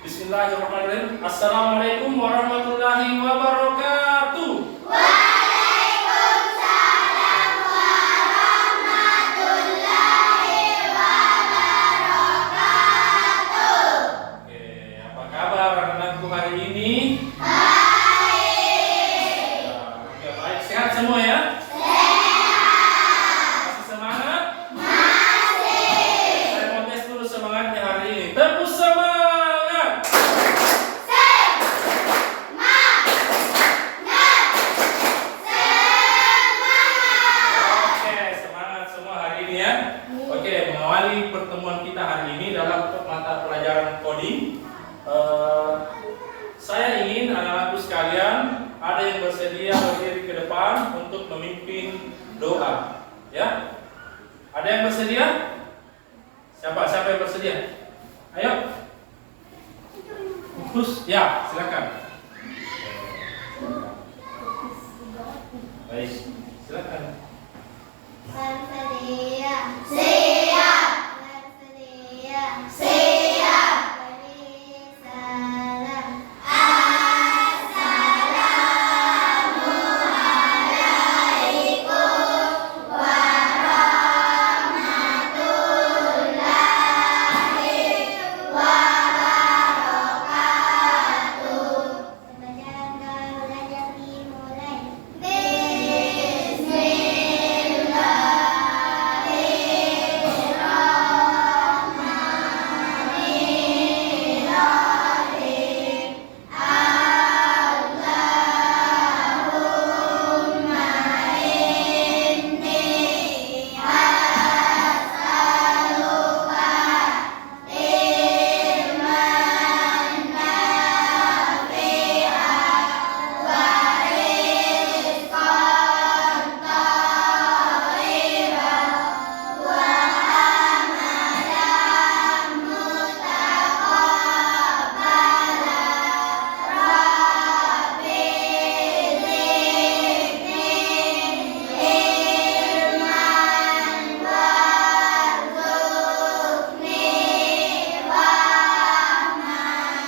Bismillahirrahmanirrahim. Assalamualaikum warahmatullahi wabarakatuh. Waalaikumsalam warahmatullahi wabarakatuh. Oke, apa kabar anak-anakku hari ini? Baik. Oke, baik. Sehat semua ya? Sehat. Masih semangat? Masih. Saya mau tes dulu semangatnya hari ini. Tepuk semangat. Oke, semangat semua hari ini ya. Oke, mengawali pertemuan kita hari ini dalam mata pelajaran coding. Saya ingin anak-anakku sekalian ada yang bersedia berdiri ke depan untuk memimpin doa, ya? Ada yang bersedia? Siapa yang bersedia? Ayo. Terus, ya, silakan. Baik, silakan. Bersedia. Siap. Bersedia. Siap. Beri salam. Assalamualaikum warahmatullahi wabarakatuh. Belajar dimulai. Bismillahirrahmanirrahim. Allahumma inni as'aluka ilman nafi'an wa rizqan thayyiban wa amalan mutaqabbalan. Rabbi zidni ilman warzuqni fahman.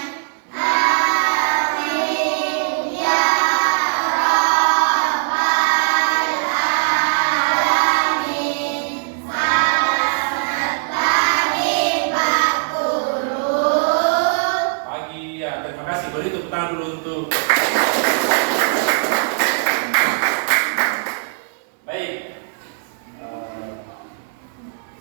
Amin ya rabbal alamin. Selamat pagi Pak Guru. Pagi ya, terima kasih. Beri tepuk tangan dulu untuk. Baik.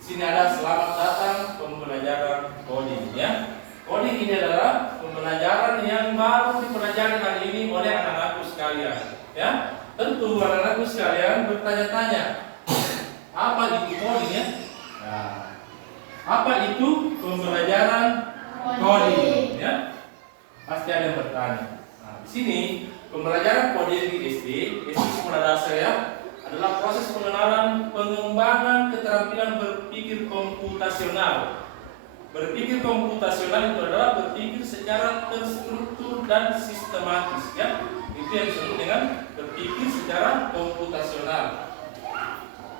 Di sini ada selamat datang pembelajaran coding ya. Coding ini adalah pembelajaran yang baru dipelajari hari ini oleh anak-anakku sekalian ya. Tentu anak-anakku sekalian bertanya-tanya, apa itu coding ya? Nah, apa itu pembelajaran coding ya? Pasti ada yang bertanya. Nah, di sini pembelajaran coding di SD sekolah dasar ya, adalah proses pengenalan pengembangan keterampilan berpikir komputasional. Berpikir komputasional itu adalah berpikir secara terstruktur dan sistematis ya. Itu yang disebut dengan berpikir secara komputasional.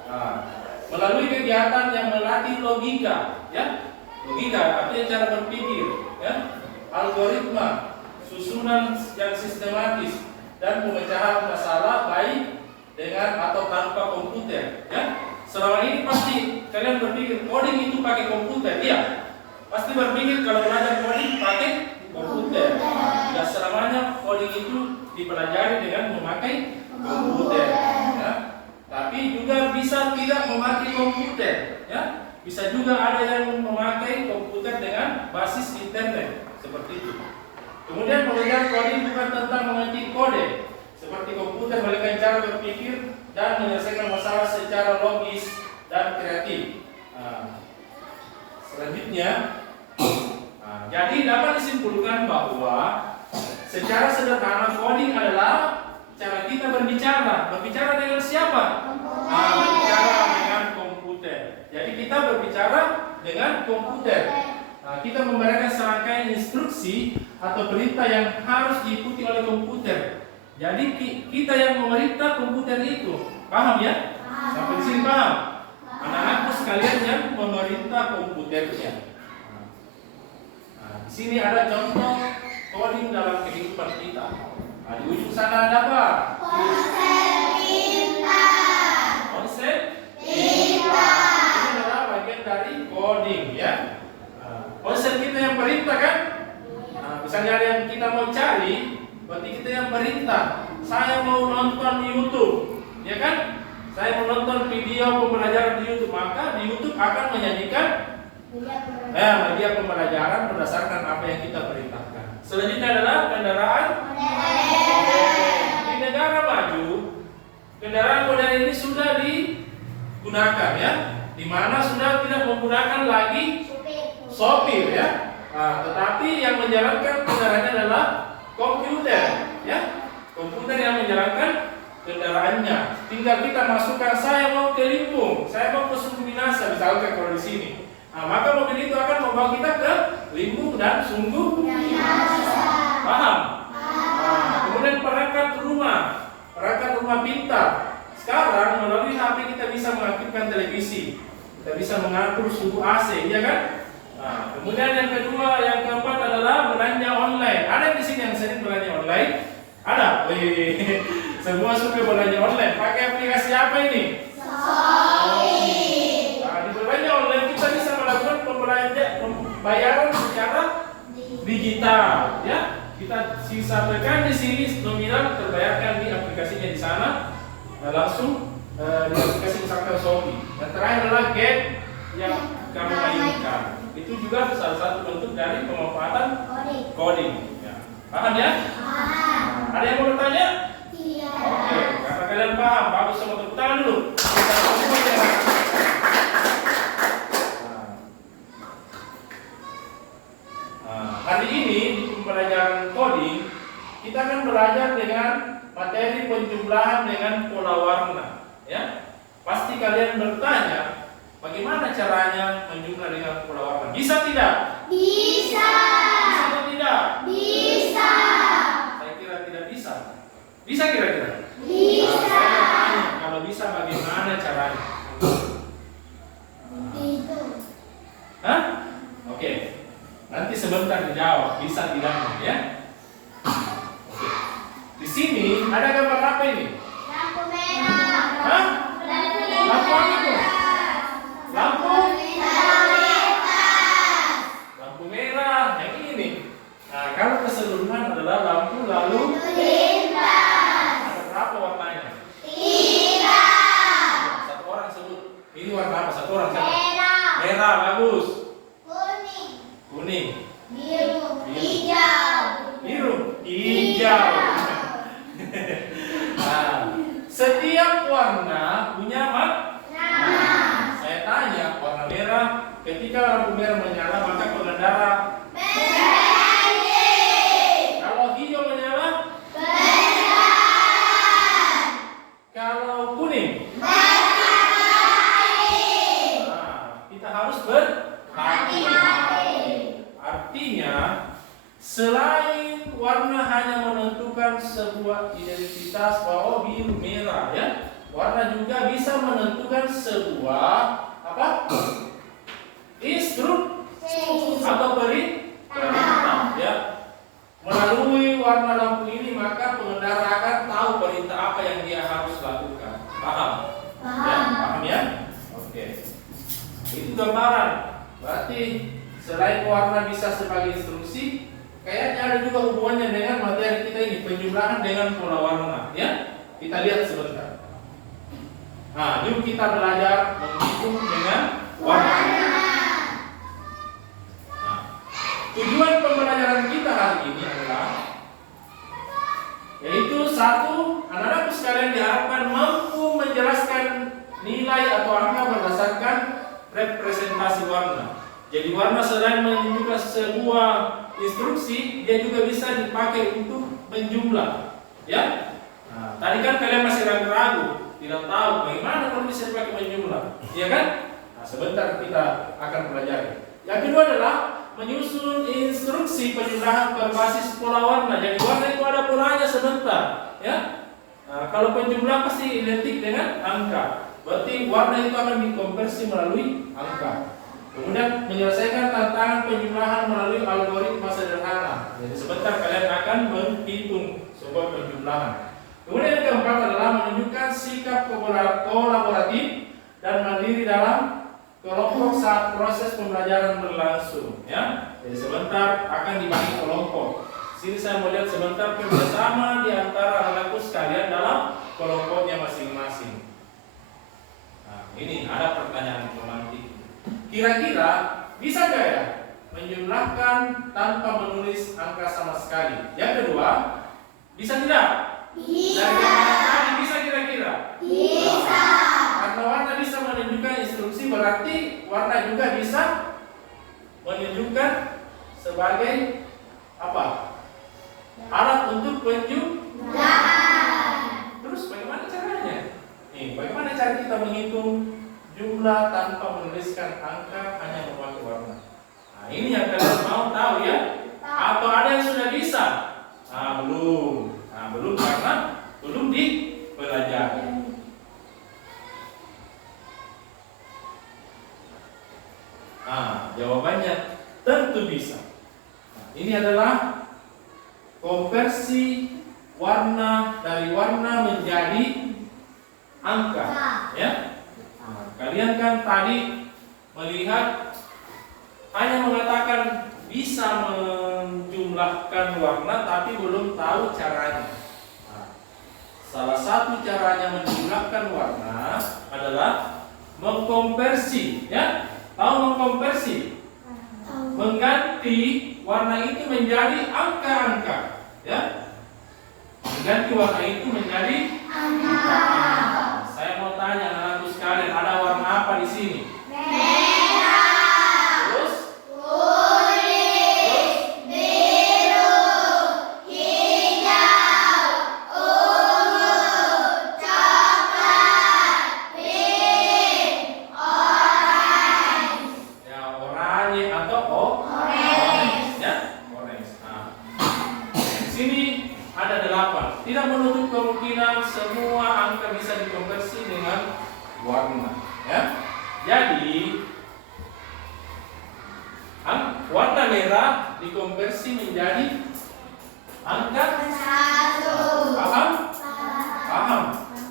Nah, melalui kegiatan yang melatih logika ya. Logika artinya cara berpikir ya. Algoritma, susunan yang sistematis dan pemecahan masalah baik dengan atau tanpa komputer ya. Selama ini pasti kalian berpikir coding itu pakai komputer, iya. Pasti berpikir kalau belajar coding pakai komputer. Tidak selamanya coding itu dipelajari dengan memakai komputer ya. Tapi juga bisa tidak memakai komputer ya. Bisa juga ada yang memakai komputer dengan basis internet seperti itu. Kemudian pembelajaran coding bukan tentang mengetik kode seperti komputer, melainkan cara berpikir dan menyelesaikan masalah secara logis dan kreatif. Selanjutnya, jadi dapat disimpulkan bahwa secara sederhana coding adalah cara kita berbicara. Berbicara dengan siapa? Berbicara dengan komputer. Jadi kita berbicara dengan komputer. Kita memberikan serangkaian instruksi atau perintah yang harus diikuti oleh komputer. Jadi kita yang memerintah komputer itu. Paham ya? Sampai di sini paham? Anak-anakku sekalian yang memerintah komputernya. Nah, di sini ada contoh coding dalam kehidupan kita. Nah, di ujung sana ada apa? Ponsel pintar. Konsep Pintar. ini adalah bagian dari coding ya. Konsep kita yang perintah kan? Nah, misalnya ada yang kita mau cari, berarti kita yang perintah. Saya mau nonton di YouTube, ya kan? Saya mau nonton video pembelajaran di YouTube, maka di YouTube akan menyajikan media pembelajaran berdasarkan apa yang kita perintahkan. Selanjutnya adalah kendaraan. Di negara maju, kendaraan modern ini sudah digunakan ya, di mana sudah tidak menggunakan lagi sopir ya. Nah, tetapi yang menjalankan kendaraannya adalah komputer ya. Komputer yang menjalankan kendaraannya. Tinggal kita masukkan saya mau ke Limpung, saya mau ke Sungguh Minasa misalkan kalau di sini. Nah, maka mobil itu akan membawa kita ke Limpung dan Sungguh Minasa. Paham? Nah, kemudian perangkat rumah pintar. Sekarang melalui HP kita bisa mengaktifkan televisi, kita bisa mengatur suhu AC, ya kan? Nah, kemudian yang keempat adalah belanja online. Ada di sini yang sering belanja online? Ada? Wih, semua suka belanja online. Pakai aplikasi apa ini? Shopee. Nah, di belanja online kita bisa melakukan pembayaran secara digital, ya. Kita sisa tekan di sini nominal terbayarkan di aplikasinya di sana, langsung di aplikasi misalkan Shopee. Yang terakhir adalah game yang kamu mainkan. Itu juga salah satu bentuk dari pemanfaatan coding. Ya. Paham ya? Ada yang mau bertanya? Tidak. Oke, karena kalian paham, bagus, sama tepuk tangan dulu. Kita semua ya. Hari ini di pembelajaran coding kita akan belajar dengan materi penjumlahan dengan pola warna. Ya, pasti kalian bertanya, bagaimana caranya menjumlah dengan pola warna? Bisa tidak? Bisa. Bisa atau tidak? Bisa. Saya kira tidak bisa. Bisa kira-kira? Bisa. Nah, saya mau tanya, kalau bisa bagaimana caranya? Itu. Hah? Oke. Nanti sebentar dijawab, bisa tidaknya ya. Oke. Di sini ada gambar apa ini? Lampu merah. Hah? Lampu apa itu? Lampu? Lampu merah. Yang ini nih. Nah, kalau keseluruhan adalah lampu lalu ada berapa warnanya? Satu orang sebut. Ini warna apa? Satu orang sebut. Merah, bagus. Kuning. Biru. Hijau. Biru, hijau. Nah, setiap warna punya Nama. Saya tanya, warna merah, ketika lampu merah menyala maka pengendara. Kalau hijau menyala, kalau kuning. Nah, kita harus berhati-hati. Artinya, selain warna hanya menentukan sebuah identitas bahwa biru merah ya, warna juga bisa menentukan sebuah apa? Instruksi atau perintah ya. Melalui warna lampu ini maka pengendara akan tahu perintah apa yang dia harus lakukan. Paham? Ya, paham ya? Oke. Itu gambaran. Berarti selain warna bisa sebagai instruksi, kayaknya ada juga hubungannya dengan materi kita ini, penjumlahan dengan pola warna, ya. Kita lihat sebentar. Nah, yuk kita belajar menghitung dengan warna. Nah, tujuan pembelajaran kita hari ini adalah yaitu satu, anak-anakku sekalian diharapkan mampu menjelaskan nilai atau angka berdasarkan representasi warna. Jadi warna selain menunjukkan sebuah instruksi, dia juga bisa dipakai untuk menjumlah. Ya. Nah, tadi kan kalian masih ragu-ragu, tidak tahu bagaimana kalau bisa dipakai menjumlah, ya kan? Nah, sebentar kita akan pelajari. Yang kedua adalah menyusun instruksi penjumlahan berbasis pola warna. Jadi warna itu ada polanya sebentar, ya. Nah, kalau penjumlahan pasti identik dengan angka. Berarti warna itu akan dikonversi melalui angka. Kemudian menyelesaikan tantangan penjumlahan melalui algoritma sederhana. Jadi sebentar kalian akan menghitung sebuah penjumlahan. Kemudian yang keempat adalah menunjukkan sikap kolaboratif dan mandiri dalam kelompok saat proses pembelajaran berlangsung. Ya, jadi sebentar akan dibagi kelompok. Sini saya mau lihat sebentar kerjasama di antara anakku sekalian dalam kelompoknya masing-masing. Nah, ini ada pertanyaan pemantik. Kira-kira bisa nggak ya menjumlahkan tanpa menulis angka sama sekali? Yang kedua, bisa tidak? Bisa. Dari mana tadi bisa kira-kira? Bisa. Karena warna bisa menunjukkan instruksi, berarti warna juga bisa menunjukkan sebagai apa? Alat untuk penjumlahan. Terus bagaimana caranya? Nih, bagaimana cara kita menghitung jumlah tanpa menuliskan angka, hanya memakai warna? Nah, ini yang kalian mau tahu ya? Atau ada yang sudah bisa? Nah, belum. Nah, belum karena belum dipelajari. Nah, jawabannya tentu bisa. Nah, ini adalah konversi warna dari warna menjadi angka, ya. Nah, kalian kan tadi melihat hanya mengatakan bisa menjumlahkan warna, tapi belum tahu caranya. Nah, salah satu caranya menjumlahkan warna adalah mengkonversi, ya. Tahu mengkonversi? Mengganti warna itu menjadi angka-angka, ya. Mengganti warna itu menjadi angka. Saya mau tanya anak-anakku sekalian, ada warna apa di sini? Merah. Terus? Kuning. Biru. Hijau. Ungu. Coklat. Pink. Orange. Ya, oranye atau Orange. ya, orange. Nah, di sini ada 8. Tidak menutup kemungkinan semua angka bisa dikonversi dengan warna, ya. Jadi warna merah dikonversi menjadi angka 1. paham? Paham.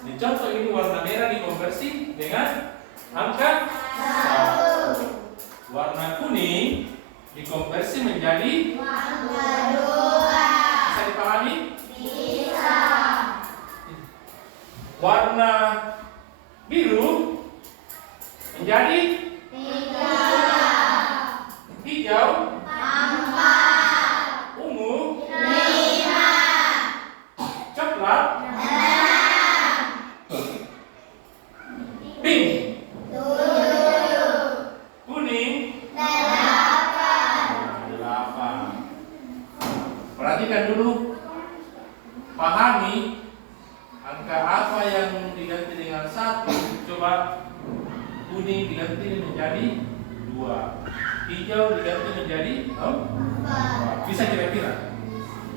Di contoh ini warna merah dikonversi dengan angka 1. Warna kuning dikonversi menjadi Angka 2. bisa dipahami? Bisa. Warna biru menjadi 3. hijau, 4. ungu, 5. coklat, 6. pink, 7. kuning, 8. 8. Perhatikan dulu, pahami angka apa yang diganti dengan 1. Coba kuning diganti menjadi 2, hijau diganti menjadi 4. Bisa kira-kira?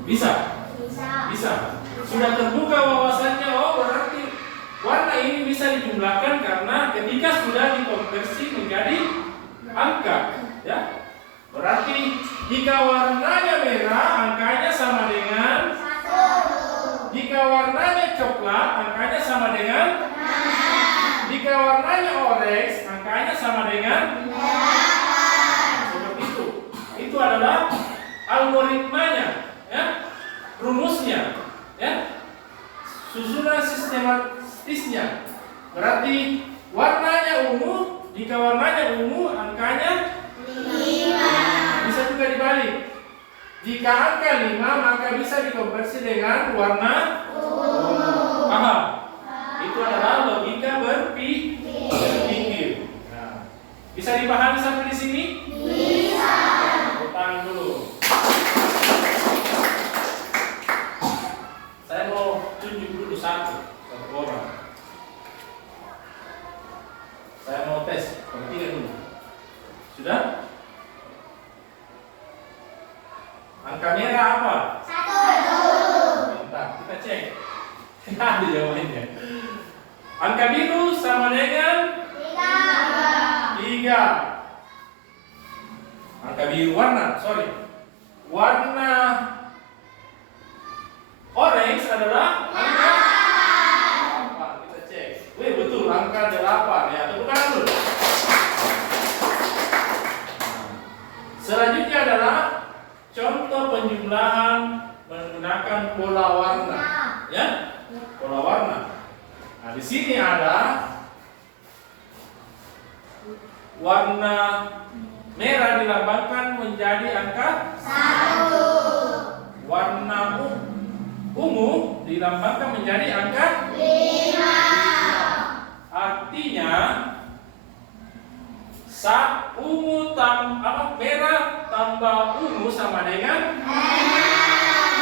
Bisa? Bisa. Sudah terbuka wawasannya. Oh, berarti warna ini bisa dijumlahkan karena ketika sudah dikonversi menjadi angka, ya. Berarti jika warnanya merah, angkanya sama dengan 1. jika warnanya coklat, angkanya sama dengan 6. jika warnanya orange, angkanya sama dengan 8. seperti itu. Itu adalah algoritmanya, ya. Rumusnya, ya. Susunan sistematisnya. Berarti warnanya ungu, jika warnanya ungu, angkanya 5. bisa juga dibalik. Jika angka 5, maka bisa dikonversi dengan warna ungu. Paham? Itu adalah logika berpikir. Nah, bisa dipahami sampai di sini? Bisa. Tepuk tangan dulu. Saya mau tunjuk dulu satu orang. Saya mau tes, perhatikan dulu. Sudah? Angka merah apa? 1. Bentar, kita cek. Ada jawabannya. Angka biru sama dengan 3. 3. Warna orange adalah angka 8. Kita cek. Wih, betul, angka 8 ya. Tepuk tangan dulu. Selanjutnya adalah contoh penjumlahan menggunakan pola warna, ya, pola warna. Nah, di sini ada warna merah dilambangkan menjadi angka 1. warna ungu dilambangkan menjadi angka 5. Artinya merah tambah ungu sama dengan 6.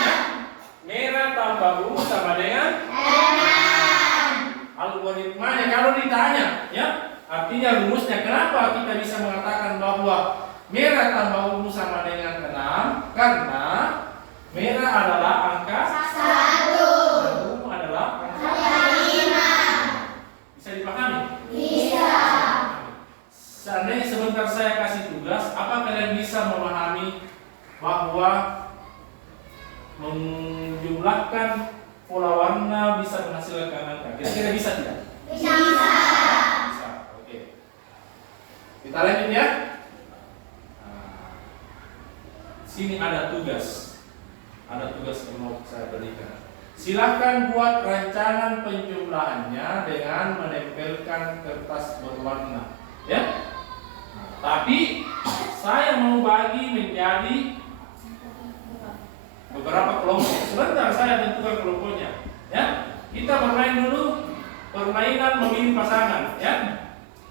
ya, merah tambah ungu sama dengan 6. algoritmanya kalau ditanya, ya, artinya rumusnya kenapa kita bisa mengatakan bahwa merah tambah ungu sama dengan 6? Karena merah adalah angka 1. dan ungu adalah angka 5. Bisa dipahami? Bisa. Seandainya sebentar saya kasih tugas, apa kalian bisa memahami bahwa menjumlahkan pola warna bisa menghasilkan angka? Kira-kira bisa tidak? Bisa. Bisa. Oke. Kita lanjut ya. Sini ada tugas. Ada tugas yang mau saya berikan. Silakan buat rancangan penjumlahannya dengan menempelkan kertas berwarna, ya. Tapi saya mau bagi menjadi beberapa kelompok. Sebentar saya tentukan kelompoknya, ya. Kita bermain dulu permainan memilih pasangan, ya.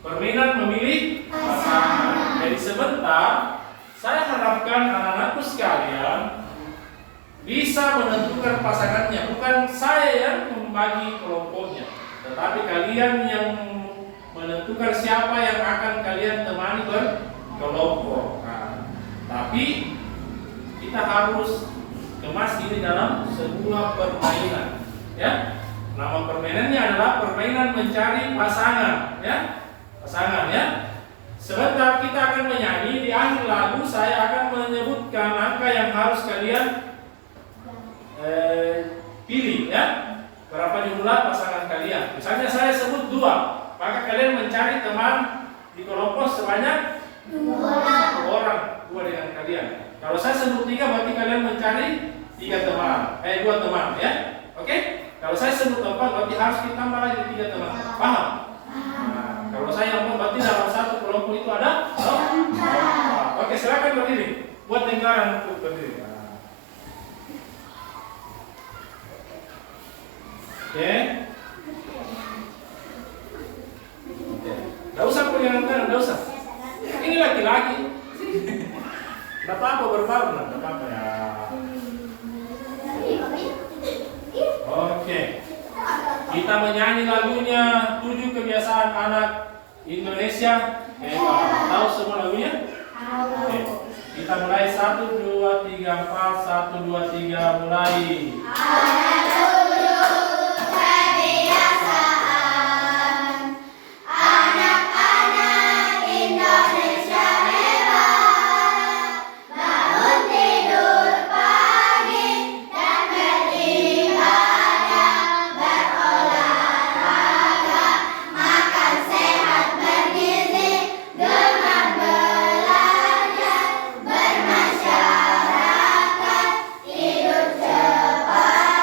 Permainan memilih pasangan. Jadi sebentar saya harapkan anak-anakku sekalian bisa menentukan pasangannya, bukan saya yang membagi kelompoknya, tetapi kalian yang menentukan siapa yang akan kalian temani berkelompok. Nah, tapi kita harus kemas ini dalam sebuah permainan, ya. Nama permainannya adalah permainan mencari pasangan, ya. Pasangan, ya. Sebentar kita akan menyanyi, di akhir lagu saya akan menyebutkan angka yang harus kalian pilih, ya. Berapa jumlah pasangan kalian? Misalnya saya sebut 2, maka kalian mencari teman di kelompok sebanyak 2 orang, 2 dengan kalian. Kalau saya sebut 3, berarti kalian mencari 2 teman, ya. Oke? Kalau saya sebut 4, berarti harus ditambah lagi 3 teman. Paham? Nah, kalau saya 4, berarti dalam satu kelompok itu ada 4. Oke, silakan berdiri. Buat lingkaran untuk berdiri. Oke. Nggak usah pegangan tangan, nggak usah. Ini laki-laki. Nggak apa-apa berwarna, nggak apa-apa ya. Oke. Kita menyanyi lagunya 7 kebiasaan anak Indonesia. Tahu semua lagunya? Oke. Kita mulai 1, 2, 3, 4, 1, 2, 3 mulai. Bermasyarakat, hidup cepat.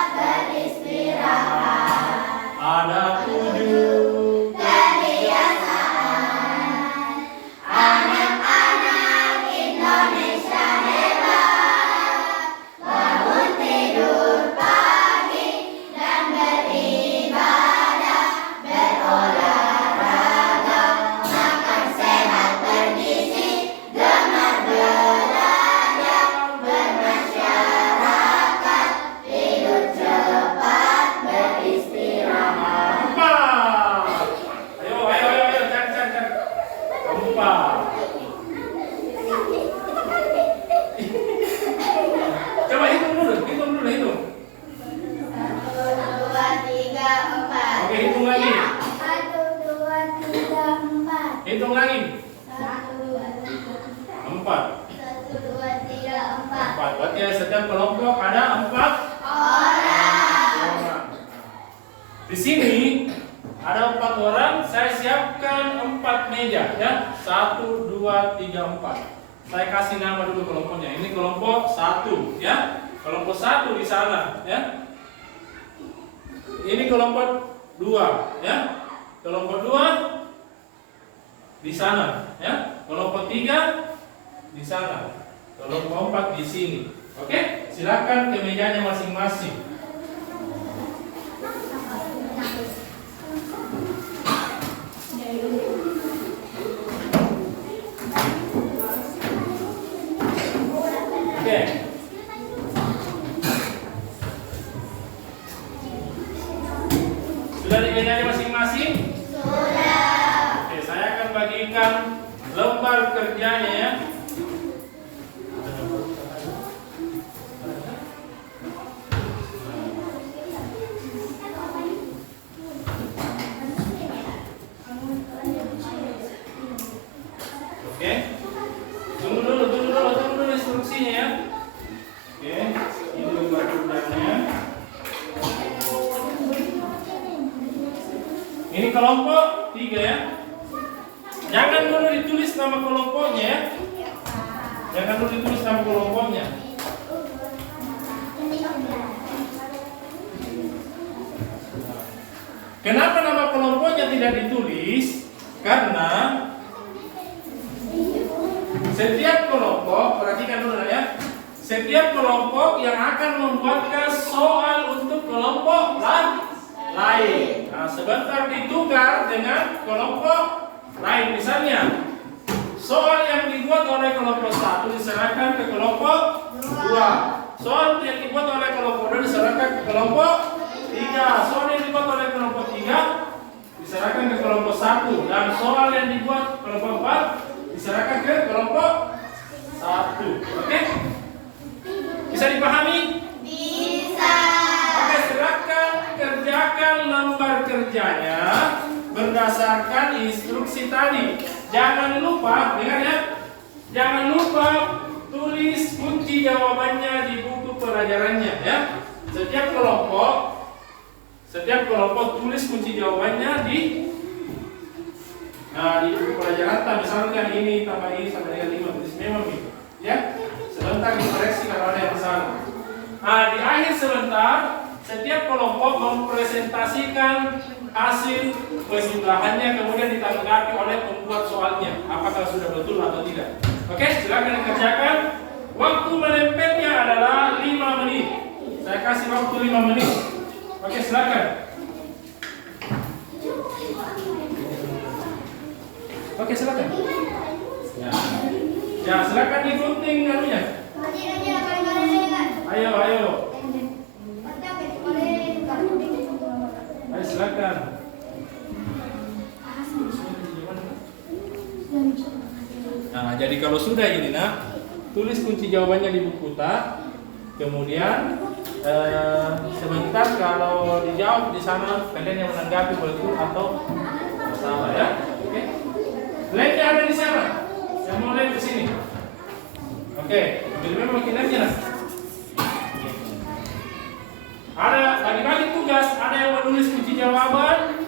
Oke, setiap kelompok ada 4 orang. Di sini ada 4 orang, saya siapkan 4 meja ya. 1, 2, 3, 4. Saya kasih nama dulu kelompoknya. Ini kelompok 1 ya. Kelompok 1 di sana ya. Ini kelompok 2 ya. Kelompok 2 di sana ya. Kelompok 3 di sana. Kelompok 4 di sini. Oke, silakan ke mejanya masing-masing. Oke. Sudah di mejanya masing-masing? Sudah. Oke, saya akan bagikan lembar kerjanya ya. Oke. Tunggu dulu instruksinya ya. Oke, ini lembar kerjanya. Ini kelompok 3 ya. Jangan dulu ditulis nama kelompoknya ya. Jangan dulu ditulis nama kelompoknya. Kenapa nama kelompoknya tidak ditulis? Karena setiap kelompok, perhatikan dulu ya. Setiap kelompok yang akan membuatkan soal untuk kelompok lain. Nah, sebentar ditukar dengan kelompok lain. Misalnya, soal yang dibuat oleh kelompok 1 diserahkan ke kelompok 2. Soal yang dibuat oleh kelompok 2 diserahkan ke kelompok 3. Soal yang dibuat oleh kelompok 3 diserahkan ke kelompok 1. Dan soal yang dibuat kelompok 4 diserahkan ke kelompok 1. Oke? Bisa dipahami? Bisa. Oke, silakan kerjakan lembar kerjanya berdasarkan instruksi tadi. Jangan lupa, dengar ya. Jangan lupa tulis kunci jawabannya di buku pelajarannya ya. Setiap kelompok tulis kunci jawabannya di buku pelajaran. Misalkan ini tambah ini sama dengan 5, tulis memang ini ya. Sebentar dikoreksi kalau ada yang salah. Nah, di akhir sebentar, setiap kelompok mempresentasikan hasil penjumlahannya, kemudian ditanggapi oleh pembuat soalnya, apakah sudah betul atau tidak. Oke, silakan dikerjakan. Waktu menempelnya adalah 5 menit. Saya kasih waktu 5 menit. Oke, silakan. Oke, silakan. Ya, silakan digunting anunya. Ayo. Ayo, silakan. Nah, jadi kalau sudah ini tulis kunci jawabannya di buku tak. Kemudian sebentar kalau dijawab di sana kalian yang menanggapi betul atau salah ya. Oke. Lainnya ada di sana. Yang mau lihat ke sini. Oke, bagaimana makinannya? Ada bagi-bagi tugas, ada yang menulis kunci jawaban,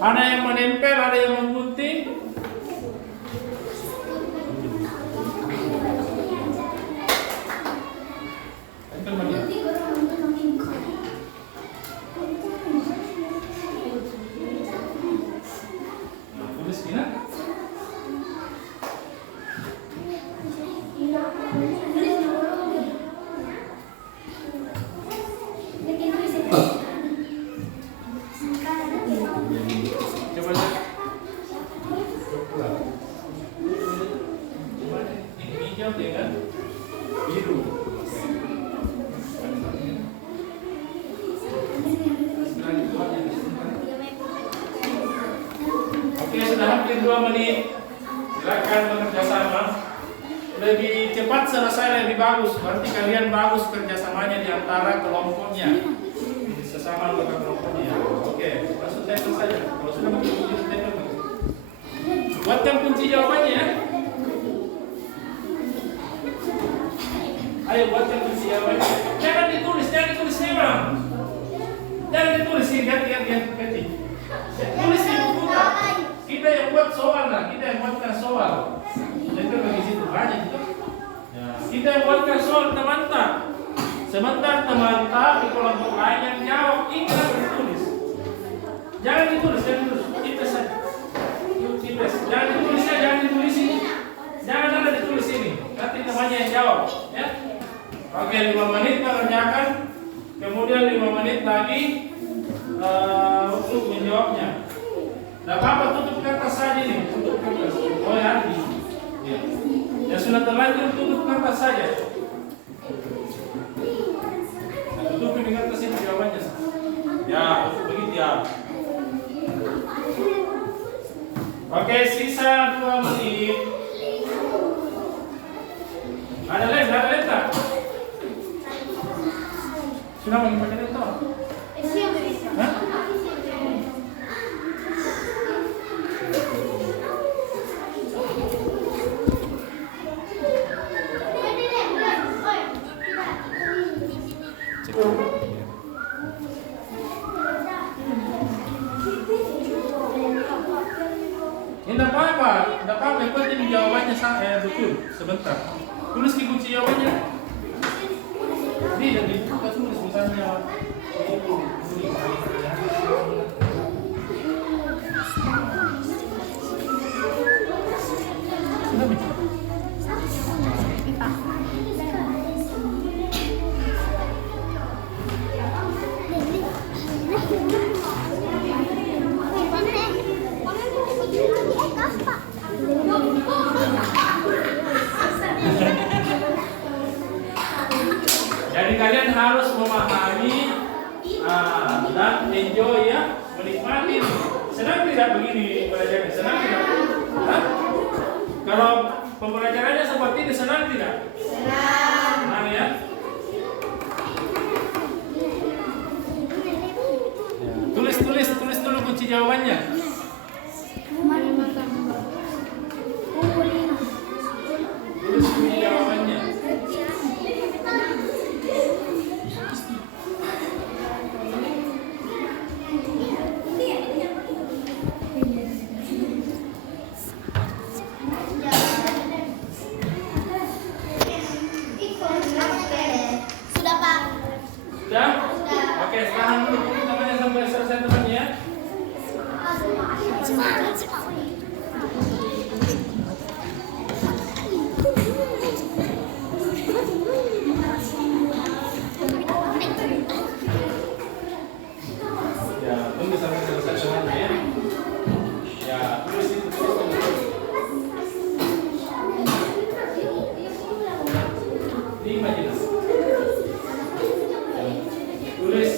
ada yang menempel, ada yang menggunting. Tulis gini. Coba lihat. Ini hijau dengan biru. Oke, sudah hampir 2 menit. Silakan bekerja sama. Lebih cepat selesai lebih bagus. Berarti kalian bagus kerjasamanya di antara kelompoknya. Sesama anggota kelompoknya. Oke, langsung tempel saja. Kalau sudah pakai kunci tempel. Buatkan kunci jawabannya ya. Ayo buatkan kunci jawabannya. Jangan ditulis memang. Jangan ditulis ini, ganti. Tulis di buku. Kita yang buat soal lah, kita yang buatkan soal. Jadi bagi situ banyak itu. Ya, kita yang buatkan soal teman-teman. Sebentar teman-teman di kelompok lain yang jawab, ini harus ditulis. Jangan ditulis. Kita saja. Jangan ditulis ini. Jangan ada ditulis ini. Nanti temannya yang jawab, ya. Oke, 5 menit mengerjakan. Kemudian 5 menit lagi untuk menjawabnya. Tidak apa-apa, tutup kertas saja nih. Tutup kertas. Oh ya, ya. Ya sudah terlanjur, tutup kertas saja. Tutup di kertas ini jawabannya. Ya, begitu ya. Oke, sisa 2 menit. Ada lem tak? Sudah mau pakai lem tak? Hah? Tidak apa-apa, yang penting jawabannya betul. Sebentar, tulis di kunci jawabannya. Ini dan kita tulis misalnya. Jadi kalian harus memahami dan enjoy ya, menikmati. Senang tidak begini pelajaran? Senang tidak? Hah? Kalau pembelajarannya seperti ini senang tidak? Senang ya. Tulis dulu kunci jawabannya. Tulis kunci jawabannya. Sudah? Oke, sekarang dulu teman-teman sampai selesai temannya ya. Ya, tunggu sampai selesai temannya ya. Ya, tulis itu. Di majelis. Tulis.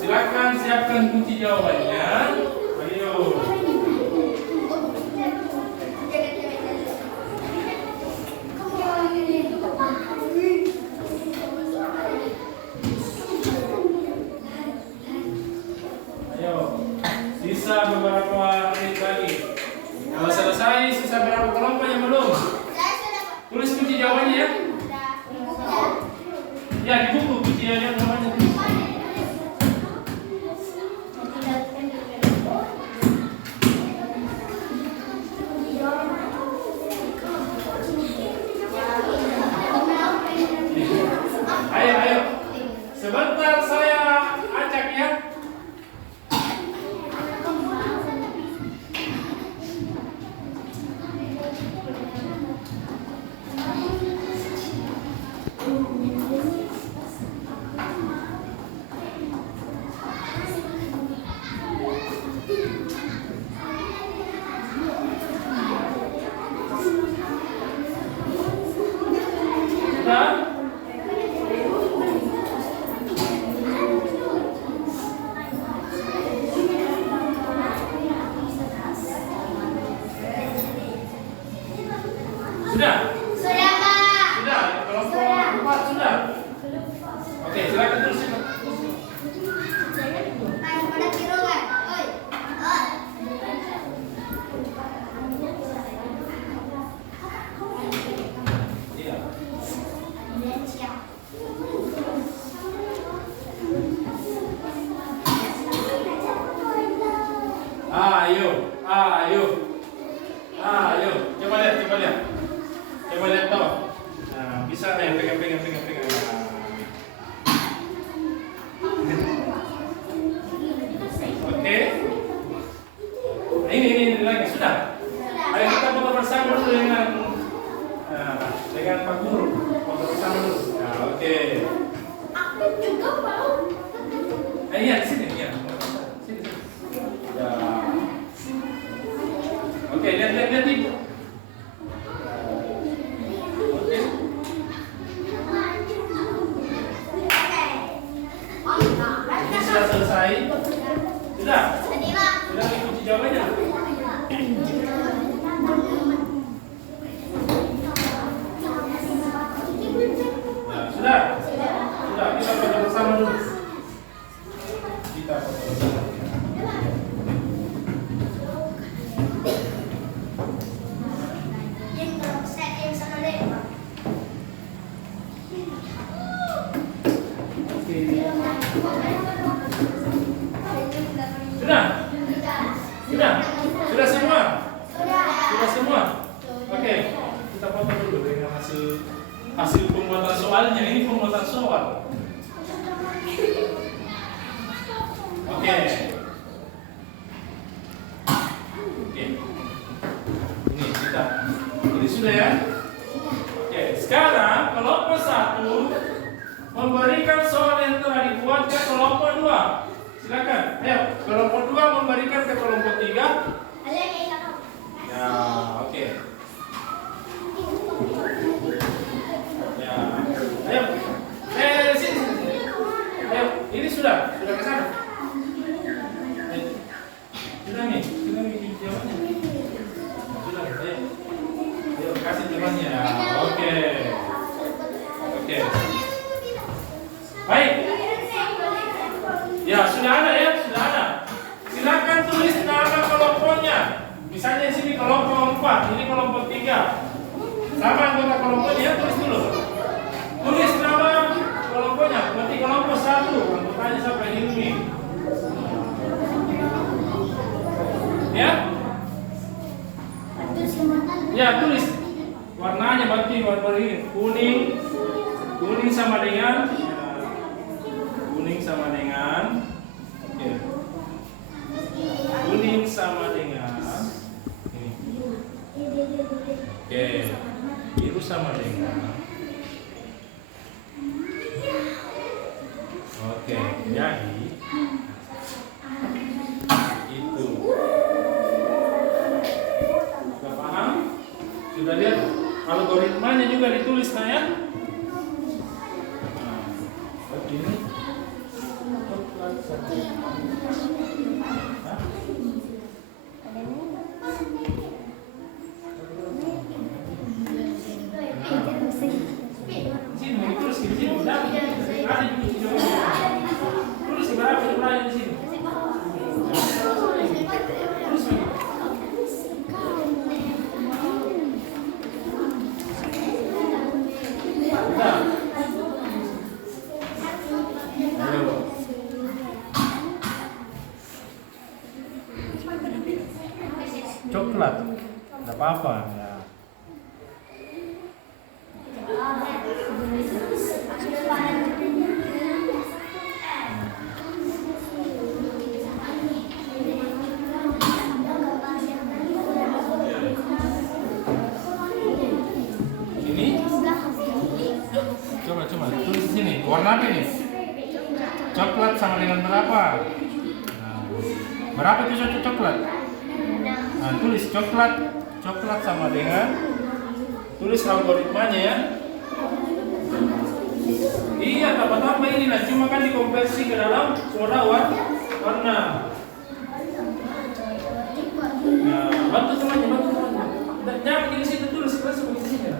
Silakan siapkan kunci jawabannya. Ayo. Ayo. Sisa beberapa menit lagi. Kalau selesai, sisa berapa kelompok yang belum? Tulis kunci jawabannya ya. Ya, di buku kunci jawabannya. Ayo. Sebentar saya ajak ya. Sudah? Sudah? Sudah, Pak. Sudah? Kelompok 4 sudah? Oke, silakan terus. Pada kiro kan? Oi. Iya. Ayo. Coba lihat. Coba lihat toh. Nah, bisa nih, pegang. Oke. Nah, ini lagi sudah. Ayo kita foto bersama dulu dengan Pak Guru. Foto bersama dulu. Nah, oke. Aku juga mau. Iya, di sini ya. Sini. Ya. Oke, lihat ibu. Oke. Ini sudah selesai. Sudah. Sudah ikuti jawabannya. Nah, sudah. Kita foto bersama dulu. Kita foto bersama. Sudah semua? Sudah semua? Oke, kita foto dulu dengan hasil pembuatan soalnya. Ini pembuatan soal. Oke. Ini kita. Ini sudah ya? Oke, sekarang kelompok 1 memberikan soal yang telah dibuat ke kelompok 2. Silakan. Ayo, kelompok 2 memberikan ke kelompok 3. Ya, oke. Ya, ayo. Sini. Ayo, ini sudah ke sana. Sudah nih jawabannya. Sudah, ayo. Ayo, kasih jawabannya. Oke. Baik. Ya, sudah ada. Silakan tulis nama kelompoknya. Misalnya di sini kelompok 4, ini kelompok 3. Sama anggota kelompoknya, tulis dulu. Tulis nama kelompoknya. Berarti kelompok 1, anggotanya siapa ini? Ya? Ya, tulis. Warnanya berarti warna ini kuning sama dengan oke. Kuning sama dengan ini. Oke. Biru sama dengan. Oke, jadi itu. Sudah paham? Sudah lihat algoritmanya juga ditulis ya? Ini coklat, nggak apa-apa ya. Ini coba tulis di sini warna apa ini? Coklat sama dengan berapa? Nah, berapa itu coklat? Nah, tulis coklat sama dengan, tulis algoritmanya ya. Iya, tambah ini nah, cuma kan dikonversi ke dalam zona warna. Nah, bantu temannya. Jangan begini situ, tulis langsung begini sini.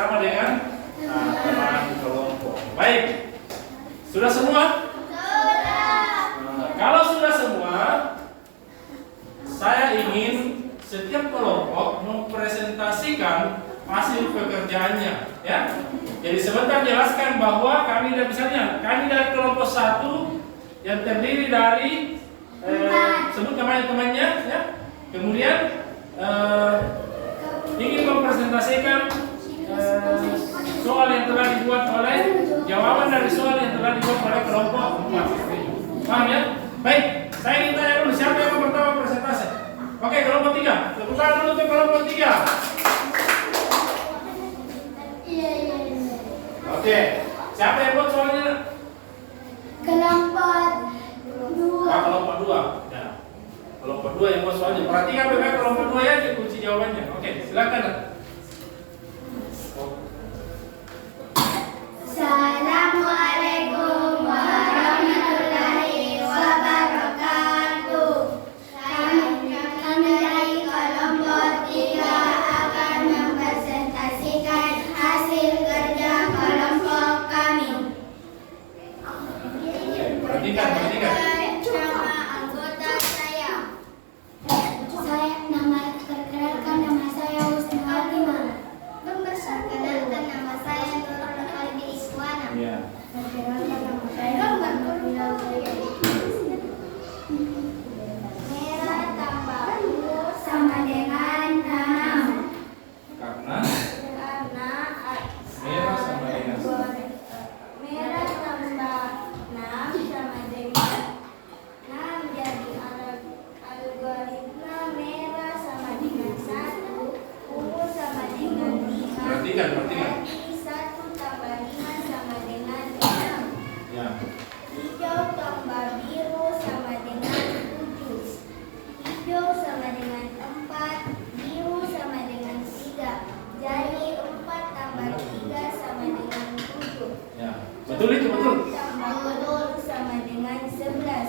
bersama dengan teman kelompok. Baik, sudah semua? Kalau sudah semua, saya ingin setiap kelompok mempresentasikan hasil pekerjaannya, ya. Jadi sebentar jelaskan bahwa kami dari kelompok 1 yang terdiri dari sebut namanya temannya, ya. Kemudian ingin mempresentasikan soal yang telah dibuat oleh jawaban dari soal yang telah dibuat oleh kelompok 4. Paham ya? Baik, saya ingin tanya dulu siapa yang pertama presentasi? Oke, kelompok 3. Tepuk tangan dulu untuk kelompok 3. Oke, siapa yang buat soalnya? Kelompok 2. Kelompok 2. Ya. Kelompok 2 yang buat soalnya. Perhatikan baik-baik kelompok 2 ya, kunci jawabannya. Oke, silakan. Assalamualaikum warahmatullahi wabarakatuh. Kami dari kelompok 3 akan mempresentasikan hasil kerja kelompok kami. Perhatikan. Nama anggota saya. Perkenalkan nama saya Husni Fatimah. Perkenalkan nama saya Nurul Qalbi Iswana. Ya. Perkenalkan nama saya Markulina. Merah tambah ungu sama dengan 6. Karena Karena merah sama dengan merah tambah 6 sama dengan 6 jadi algoritma merah sama dengan 1, ungu sama dengan 5. Perhatikan. Jadi 1 tambah 5 sama dengan 6. Ya. Hijau tambah biru sama dengan 7. Hijau sama dengan 4, biru sama dengan 3. Jadi 4 tambah 3 sama dengan 7. Ya. Betul itu, betul. Tambah telur sama dengan 11.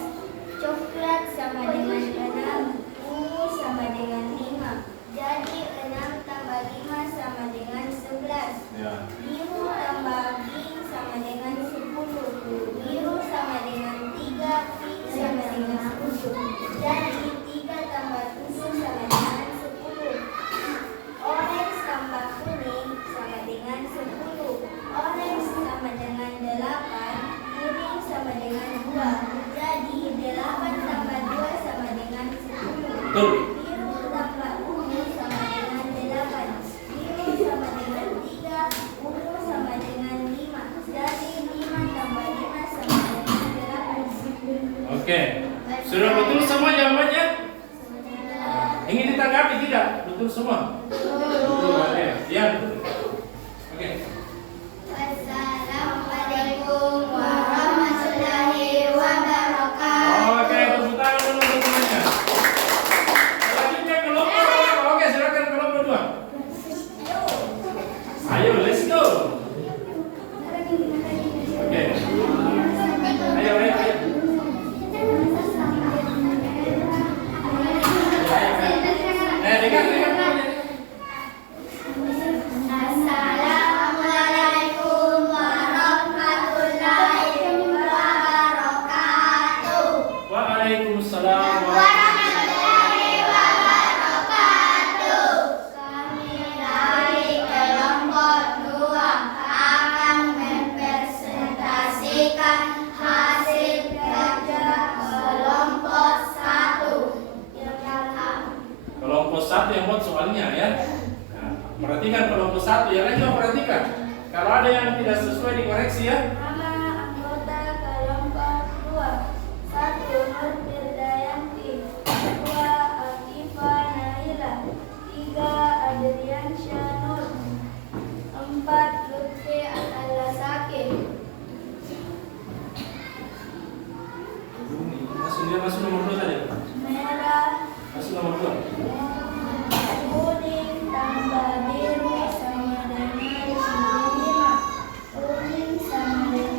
Coklat sama dengan 6. Ungu sama dengan 5. Jadi 6 tambah 5 sama dengan 11. Ya. Biru tambah pink sama dengan 10. Biru sama dengan 3. Pink sama dengan 7. Jadi 3 tambah 7 sama dengan 10. Orange tambah kuning sama dengan 10. Orange sama dengan 8. Kuning sama dengan 2. Jadi 8 tambah 2 sama dengan 10. Betul. Biru tambah ungu sama dengan 8. Biru sama dengan 3. Ungu sama dengan 5. Jadi 5 tambah 5 sama dengan 8. Oke. Sudah betul semua jawabannya? Ingin ditanggapi tidak? Betul semua? Betul. Oke. Ya. Oke. Wassalamualaikum warahmatullahi wabarakatuh. Oke, tepuk tangan dulu untuk temannya. Selanjutnya kelompok 2. Oke, silakan kelompok 2. Ayo, let's go. Oke. Ayo. Dengar. Assalamualaikum warahmatullahi wabarakatuh. Waalaikumsalam. Warahmatullahi wabarakatuh. Kami dari kelompok 2 akan mempresentasikan hasil kerja kelompok 1. Kelompok 1 yang buat soalnya ya. Nah, perhatikan kelompok 1 yang lain juga perhatikan. Kalau ada yang tidak sesuai dikoreksi ya. Nama anggota kelompok 2: 1. Nur Firdayanti, 2. Afifa Naila, 3. Adrian Syanur, 4. Lutfi Al-Sakir. Masuk nomor 2 saja. Merah, Masuk nomor 2. kuning tambah biru sama dengan 5. Kuning sama dengan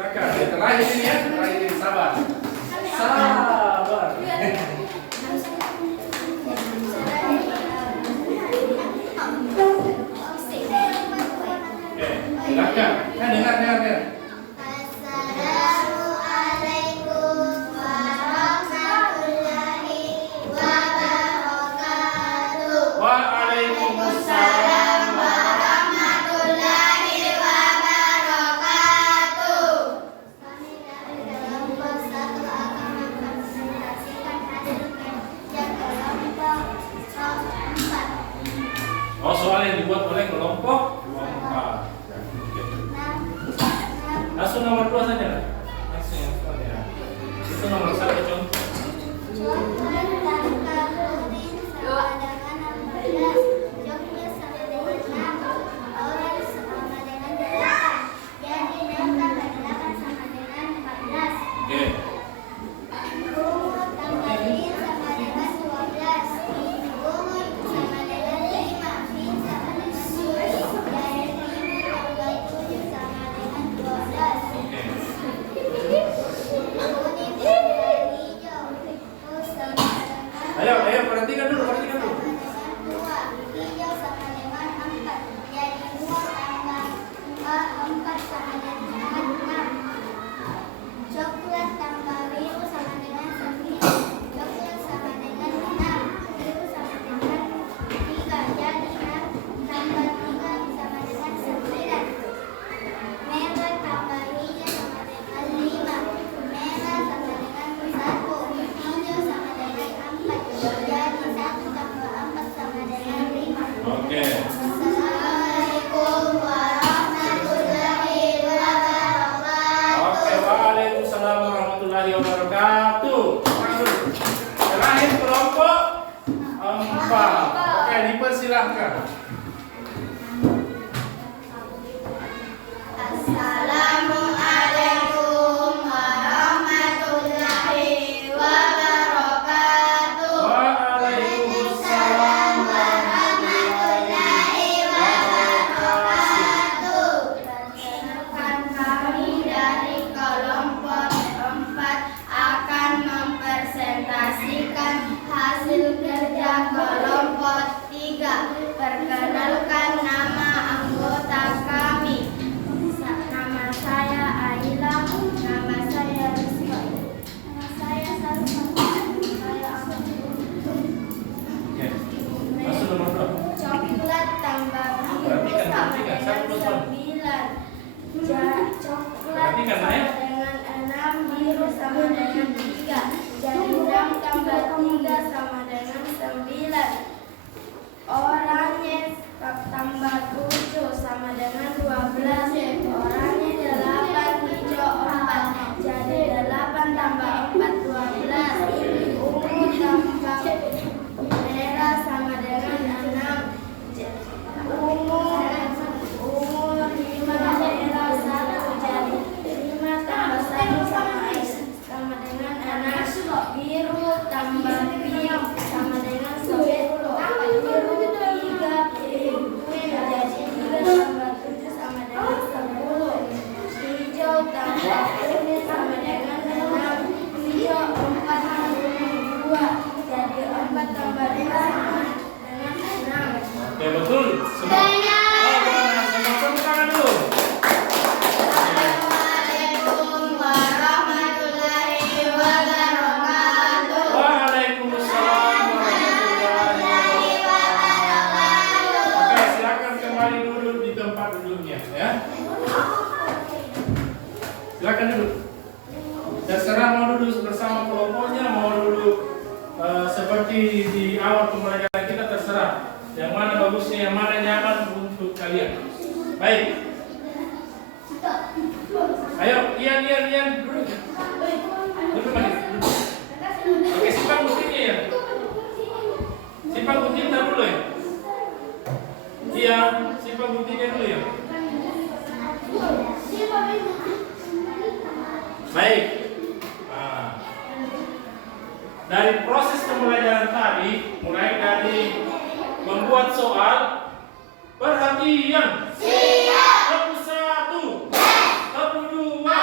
silakan. Yang terakhir ini ya, terakhir ini sabar. Sabar. Oke, silakan. Dengar. Assalamualaikum warahmatullahi wabarakatuh. Waalaikumsalam. Warahmatullahi wabarakatuh. Kami dari kelompok 1 akan mempresentasikan hasil kerja kelompok 4. Oh, soal yang dibuat oleh kelompok 4. Langsung nomor 2 saja lah. Langsung yang ya. Itu nomor 1 contoh. Coklat tanpa puding sama dengan 16. Coklat sama dengan 6. Orange sama dengan 8. Jadi 6 tambah 8 sama dengan 14. Oke. Ungu tambah green sama dengan 12. Ungu sama dengan 5. Green sama dengan 7. Jadi 5 tambah 7 sama dengan 12. Oke. Kuning tambah hijau. Sama dengan Ayo perhatikan dulu. sama dengan 2. Hijau sama dengan 4. Jadi 2 tambah 4 sama dengan 6. Coklat tambah biru sama dengan 9. Coklat sama dengan 6. Biru sama dengan 3. Jadi 6 tambah 3 sama dengan 9. Merah tambah hijau sama dengan 5. Merah sama dengan 1. Hijau sama dengan 4. Jadi 1 tambah 4 sama dengan 5. Oke. Assalamualaikum warahmatullahi wabarakatuh. Oke, waalaikumsalam warahmatullahi wabarakatuh. Terakhir kelompok 4. Oke, dipersilahkan. Assalamualaikum warahmatullahi wabarakatuh. Waalaikumsalam warahmatullahi wabarakatuh. Perkenalkan, kami dari kelompok 4 akan mempresentasikan hasil kerja kelompok 3. Perkenalkan nama anggota kami. Nama saya Aila, nama saya Rizka, nama saya Salma, saya Ahmad. Oke. Masuk nomor 2. Coklat tambah biru sama dengan 9. Coklat Perhatikan, sama ya. dengan 6. Biru sama dengan 3. Jadi 6 tambah 3 sama dengan 9. Oranye tambah 7 sama dengan 12. Oranye 8, hijau 4. Jadi 8 tambah 4 12. Ungu tambah merah sama dengan 6. Ungu 5, merah 1. Jadi 5 tambah 1 sama dengan 6. Biru tambah pink sama dengan 10. Biru 3, pink jadi 3 tambah 7 sama dengan 10. Hijau tambah kuning sama dengan 6. Hijau 4 sama dengan 2. Jadi 4 tambah 2 sama dengan 6. Oke, betul. Semua. Oh, benar. Semua tepuk tangan dulu. Assalamualaikum warahmatullahi wabarakatuh. Waalaikumsalam warahmatullahi wabarakatuh. Oke, silakan kembali duduk di tempat duduknya ya. Silakan duduk. Terserah mau duduk bersama kelompoknya, mau duduk seperti di awal pembelajaran kita, terserah. Yang mana bagusnya, yang mana nyaman untuk kalian. Baik. Ayo, Ian, duduk. Duduk, Madi. Duduk. Oke, simpan buktinya ya. Simpan buktinya dulu ya. Iya, simpan buktinya dulu ya. Baik. Nah, dari proses pembelajaran tadi, mulai dari membuat soal, perhatian. Siap. Satu. Satu, dua.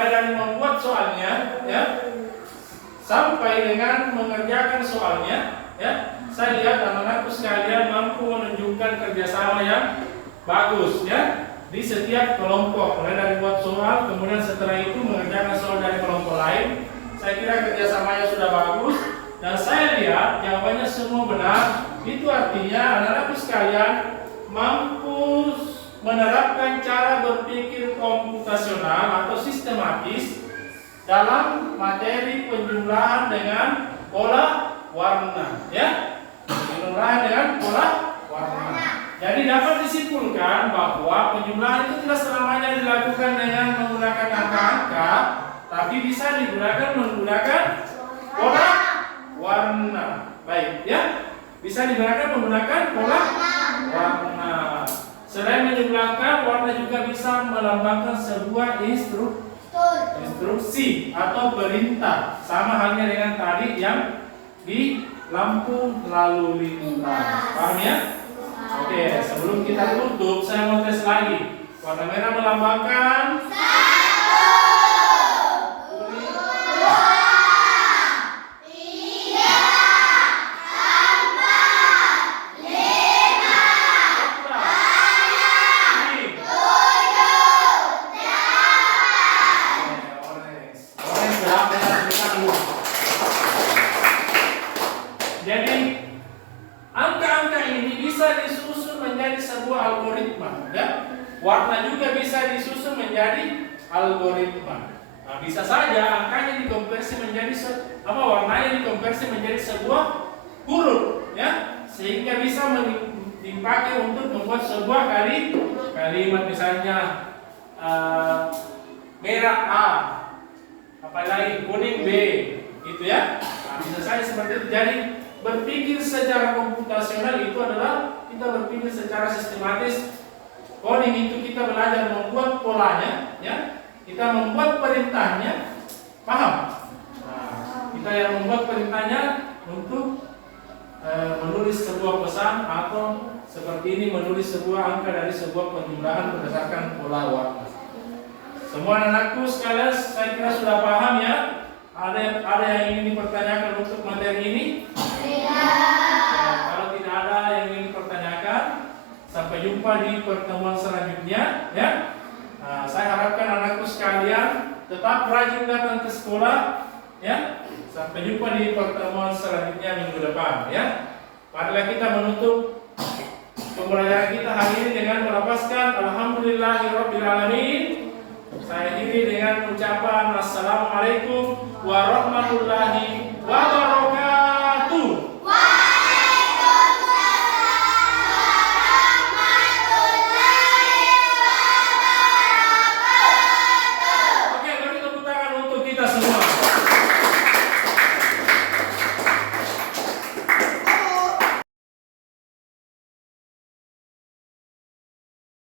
mulai dari membuat soalnya, ya, sampai dengan mengerjakan soalnya, ya. Saya lihat anak-anakku sekalian mampu menunjukkan kerjasama yang bagus, ya, di setiap kelompok. Mulai dari buat soal, kemudian setelah itu mengerjakan soal dari kelompok lain. Saya kira kerjasamanya sudah bagus, dan saya lihat jawabannya semua benar. Itu artinya anak-anakku sekalian mampu menerapkan cara berpikir komputasional atau sistematis dalam materi penjumlahan dengan pola warna, ya. Penjumlahan dengan pola warna. Jadi dapat disimpulkan bahwa penjumlahan itu tidak selamanya dilakukan dengan menggunakan angka-angka, tapi bisa digunakan menggunakan pola warna. Baik, ya. Bisa digunakan menggunakan pola warna. Selain menjumlahkan, warna juga bisa melambangkan sebuah instruksi atau perintah. Sama halnya dengan tadi yang di lampu lalu lintas. Paham ya? Oke, sebelum kita tutup, saya mau tes lagi. Warna merah melambangkan warna juga bisa disusun menjadi algoritma. Nah, bisa saja angkanya dikonversi menjadi warnanya dikonversi menjadi sebuah huruf, ya, sehingga bisa dipakai untuk membuat sebuah kalimat, misalnya merah A, apalagi kuning B, gitu ya. Nah, bisa saja seperti itu. Jadi berpikir secara komputasional itu adalah kita berpikir secara sistematis. Coding itu kita belajar membuat polanya, ya. Kita membuat perintahnya, paham? Nah, kita yang membuat perintahnya untuk menulis sebuah pesan atau seperti ini menulis sebuah angka dari sebuah penjumlahan berdasarkan pola warna. Semua anakku sekalian, saya kira sudah paham ya. Ada yang ingin dipertanyakan untuk materi ini? Kalau tidak ada yang ingin dipertanyakan, sampai jumpa di pertemuan selanjutnya, ya. Nah, saya harapkan anakku sekalian tetap rajin datang ke sekolah, ya. Sampai jumpa di pertemuan selanjutnya minggu depan, ya. Marilah kita menutup pembelajaran kita hari ini dengan melafazkan alhamdulillahirobbilalamin. Saya akhiri dengan ucapan assalamualaikum warahmatullahi